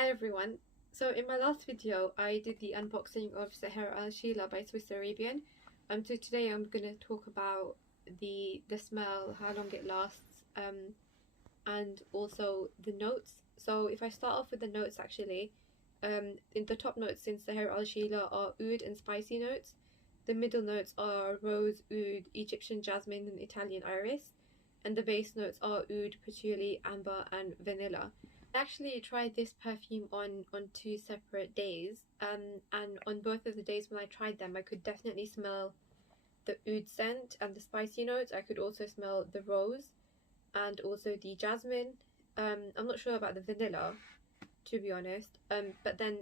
Hi everyone. So in my last video I did the unboxing of Sehr Sheila by Swiss Arabian. So today I'm gonna talk about the smell, how long it lasts, and also the notes. So if I start off with the notes actually, in the top notes in Sehr Sheila are oud and spicy notes. The middle notes are rose, oud, Egyptian jasmine and Italian iris, and the base notes are oud, patchouli, amber and vanilla. I actually tried this perfume on two separate days, and on both of the days when I tried them I could definitely smell the oud scent and the spicy notes. I could also smell the rose and also the jasmine. I'm not sure about the vanilla, to be honest, but then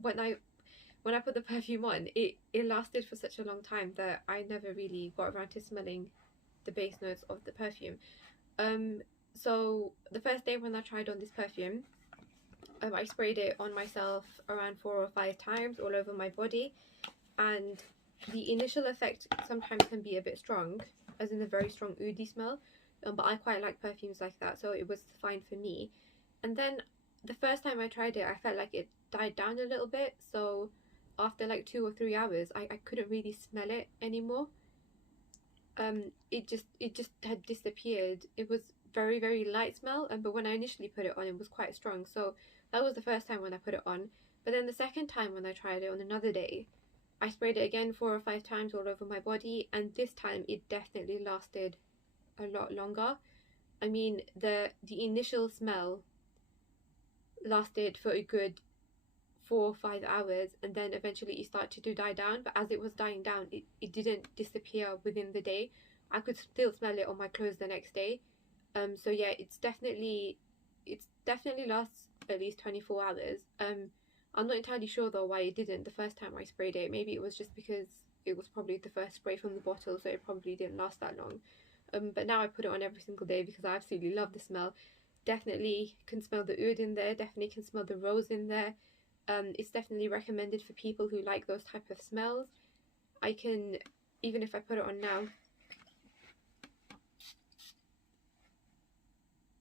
when I put the perfume on, it lasted for such a long time that I never really got around to smelling the base notes of the perfume. So the first day when I tried on this perfume, I sprayed it on myself around 4 or 5 times all over my body, and the initial effect sometimes can be a bit strong, as in a very strong oody smell, but I quite like perfumes like that, so it was fine for me. And then the first time I tried it I felt like it died down a little bit, so after like 2 or 3 hours I couldn't really smell it anymore. It just had disappeared. It was very light smell, but when I initially put it on it was quite strong, so that was the first time when I put it on. But then the second time when I tried it on another day, I sprayed it again 4 or 5 times all over my body, and this time it definitely lasted a lot longer. I mean, the initial smell lasted for a good 4 or 5 hours, and then eventually it started to die down, but as it was dying down it didn't disappear within the day. I could still smell it on my clothes the next day. So yeah, it's definitely lasts at least 24 hours. I'm not entirely sure though why it didn't the first time I sprayed it. Maybe it was just because it was probably the first spray from the bottle, so it probably didn't last that long. But now I put it on every single day because I absolutely love the smell. Definitely can smell the oud in there, definitely can smell the rose in there. It's definitely recommended for people who like those type of smells. I can, even if I put it on now,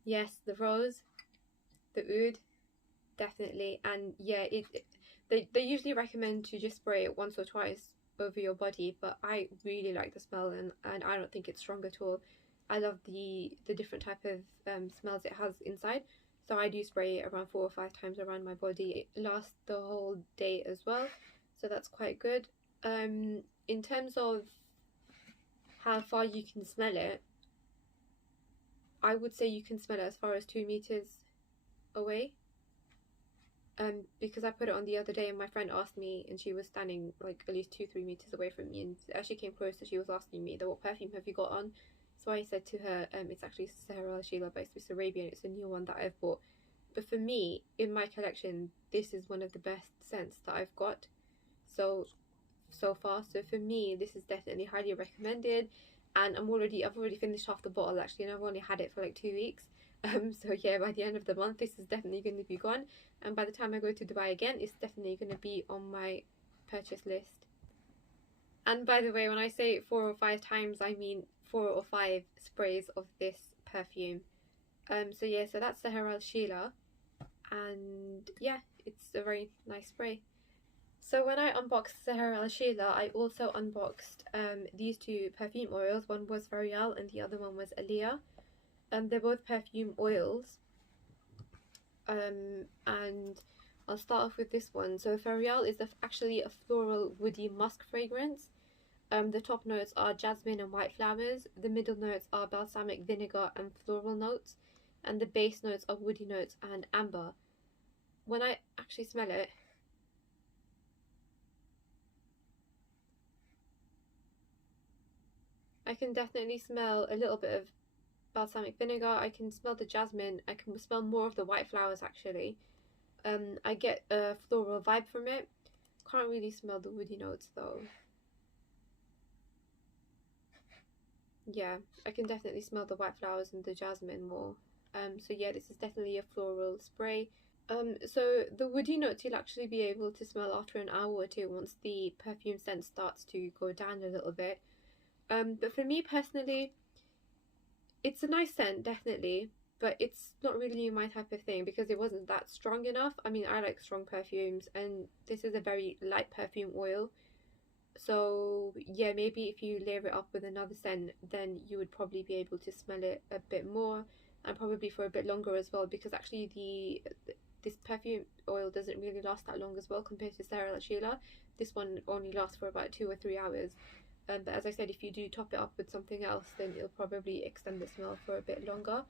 yes, the rose, the oud, definitely. And yeah, they usually recommend to just spray it once or twice over your body, but I really like the smell, and I don't think it's strong at all. I love the different type of smells it has inside, so I do spray it around 4 or 5 times around my body. It lasts the whole day as well, so that's quite good. In terms of how far you can smell it, I would say you can smell it as far as 2 meters away. Because I put it on the other day and my friend asked me, and she was standing like at least 2-3 meters away from me, and as she came closer she was asking me, what perfume have you got on? So I said to her, it's actually Sehr Sheila by Swiss Arabian. It's a new one that I've bought, but for me, in my collection, this is one of the best scents that I've got so far. So for me, this is definitely highly recommended, and I've already finished off the bottle actually, and I've only had it for like 2 weeks. So yeah, by the end of the month this is definitely going to be gone, and by the time I go to Dubai again it's definitely going to be on my purchase list. And by the way, when I say 4 or 5 times, I mean 4 or 5 sprays of this perfume. So yeah, so that's the Sehr Sheila, and yeah, it's a very nice spray. So when I unboxed Sehr Sheila, I also unboxed these two perfume oils. One was L'Oreal and the other one was Alia. They're both perfume oils, and I'll start off with this one. So L'Oreal is actually a floral woody musk fragrance. The top notes are jasmine and white flowers, the middle notes are balsamic vinegar and floral notes, and the base notes are woody notes and amber. When I actually smell it, I can definitely smell a little bit of balsamic vinegar, I can smell the jasmine, I can smell more of the white flowers actually. I get a floral vibe from it. Can't really smell the woody notes though. Yeah, I can definitely smell the white flowers and the jasmine more. So yeah, this is definitely a floral spray. So the woody notes you'll actually be able to smell after an hour or two once the perfume scent starts to go down a little bit. But for me personally, it's a nice scent, definitely, but it's not really my type of thing because it wasn't that strong enough. I mean, I like strong perfumes, and this is a very light perfume oil. So yeah, maybe if you layer it up with another scent, then you would probably be able to smell it a bit more, and probably for a bit longer as well, because actually this perfume oil doesn't really last that long as well compared to Sehr Sheila. This one only lasts for about 2 or 3 hours. But as I said, if you do top it up with something else, then it'll probably extend the smell for a bit longer.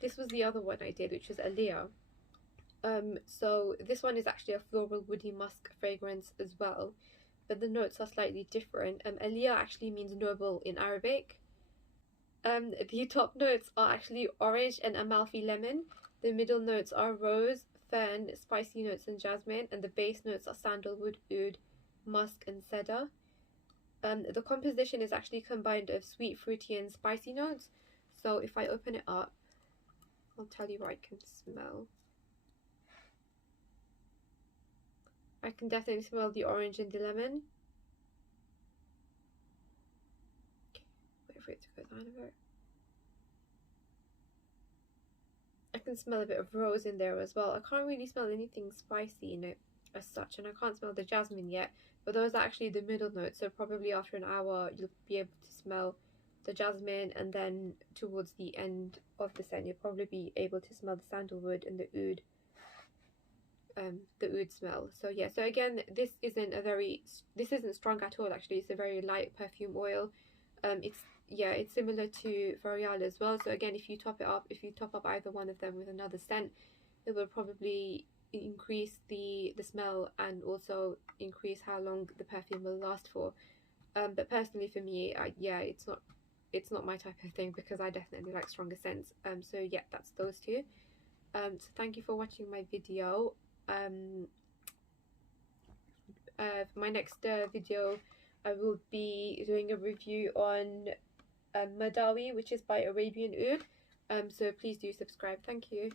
This was the other one I did, which was Aaliyah. So this one is actually a floral woody musk fragrance as well, but the notes are slightly different. Aaliyah actually means noble in Arabic. The top notes are actually orange and Amalfi lemon. The middle notes are rose, fern, spicy notes and jasmine, and the base notes are sandalwood, oud, musk and cedar. The composition is actually combined of sweet, fruity and spicy notes. So if I open it up, I'll tell you what I can smell. I can definitely smell the orange and the lemon. Wait for it to go down a bit. I can smell a bit of rose in there as well. I can't really smell anything spicy in it as such, and I can't smell the jasmine yet, but those are actually the middle notes, so probably after an hour you'll be able to smell the jasmine, and then towards the end of the scent you'll probably be able to smell the sandalwood and the oud smell. So yeah, so again, this isn't strong at all. Actually, it's a very light perfume oil. It's similar to L'Oreal as well. So again, if you top up either one of them with another scent, it will probably increase the smell and also increase how long the perfume will last for. But personally for me, it's not my type of thing because I definitely like stronger scents. So yeah, that's those two. So thank you for watching my video. For my next video, I will be doing a review on Madawi, which is by Arabian Oud. So please do subscribe. Thank you.